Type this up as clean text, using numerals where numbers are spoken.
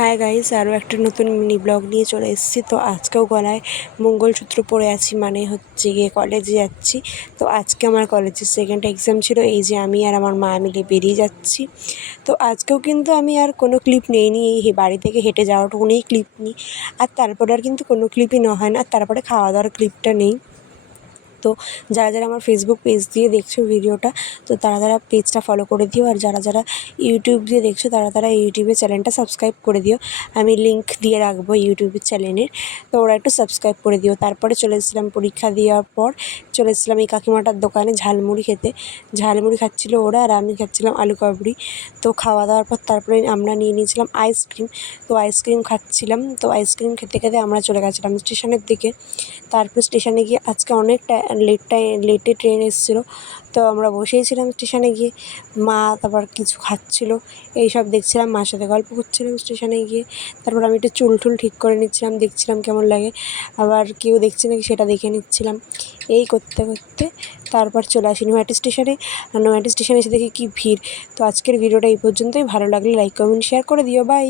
Hi guys, আরও একটা নতুন মিনি ব্লগ নিয়ে চলে এসেছি। তো আজকেও গলায় মঙ্গলসূত্র পরে আছি, মানে হচ্ছে গিয়ে কলেজে যাচ্ছি। তো আজকে আমার কলেজের সেকেন্ড এক্সাম ছিল, এই যে আমি আর আমার মা মিলে বেরিয়ে যাচ্ছি। তো আজকেও কিন্তু আমি আর কোনো ক্লিপ নিইনি, এই বাড়ি থেকে হেঁটে যাওয়াটুকুনেই ক্লিপ নিই। আর তারপরে আর কিন্তু কোনো ক্লিপই নেওয়া হয় না। আর তারপরে খাওয়া দাওয়ার ক্লিপটা নেই। তো যারা যারা আমার ফেসবুক পেজ দিয়ে দেখছো ভিডিওটা, তো তারা পেজটা ফলো করে দিও। আর যারা যারা ইউটিউব দিয়ে দেখছো তারা ইউটিউবের চ্যানেলটা সাবস্ক্রাইব করে দিও। আমি লিঙ্ক দিয়ে রাখবো ইউটিউবের চ্যানেলের, তো ওরা একটু সাবস্ক্রাইব করে দিও। তারপরে চলে এসেছিলাম পরীক্ষা দেওয়ার পর, চলে এসেছিলাম এই কাকিমাটার দোকানে ঝালমুড়ি খেতে। ঝালমুড়ি খাচ্ছিলো ওরা, আর আমি খাচ্ছিলাম আলু কাবড়ি। তো খাওয়া দাওয়ার পর তারপরে আমরা নিয়ে নিয়েছিলাম আইসক্রিম। তো আইসক্রিম খাচ্ছিলাম। তো আইসক্রিম খেতে খেতে আমরা চলে গেছিলাম স্টেশনের দিকে। তারপর স্টেশনে গিয়ে আজকে অনেকটা লেটে ট্রেন এসেছিলো। তো আমরা বসেই ছিলাম স্টেশনে গিয়ে। মা তারপর কিছু খাচ্ছিলো, এইসব দেখছিলাম, মার সাথে গল্প করছিলাম স্টেশনে গিয়ে। তারপর আমি একটু চুল টুল ঠিক করে নিচ্ছিলাম, দেখছিলাম কেমন লাগে, আবার কেউ দেখছে নাকি সেটা দেখে নিচ্ছিলাম। এই করতে করতে তারপর চলে আসি নৈহাটি স্টেশনে। আর নৈহাটি স্টেশনে এসে দেখি কী ভিড়। তো আজকের ভিডিওটা এই পর্যন্তই। ভালো লাগলে লাইক কমেন্ট শেয়ার করে দিও। বাই।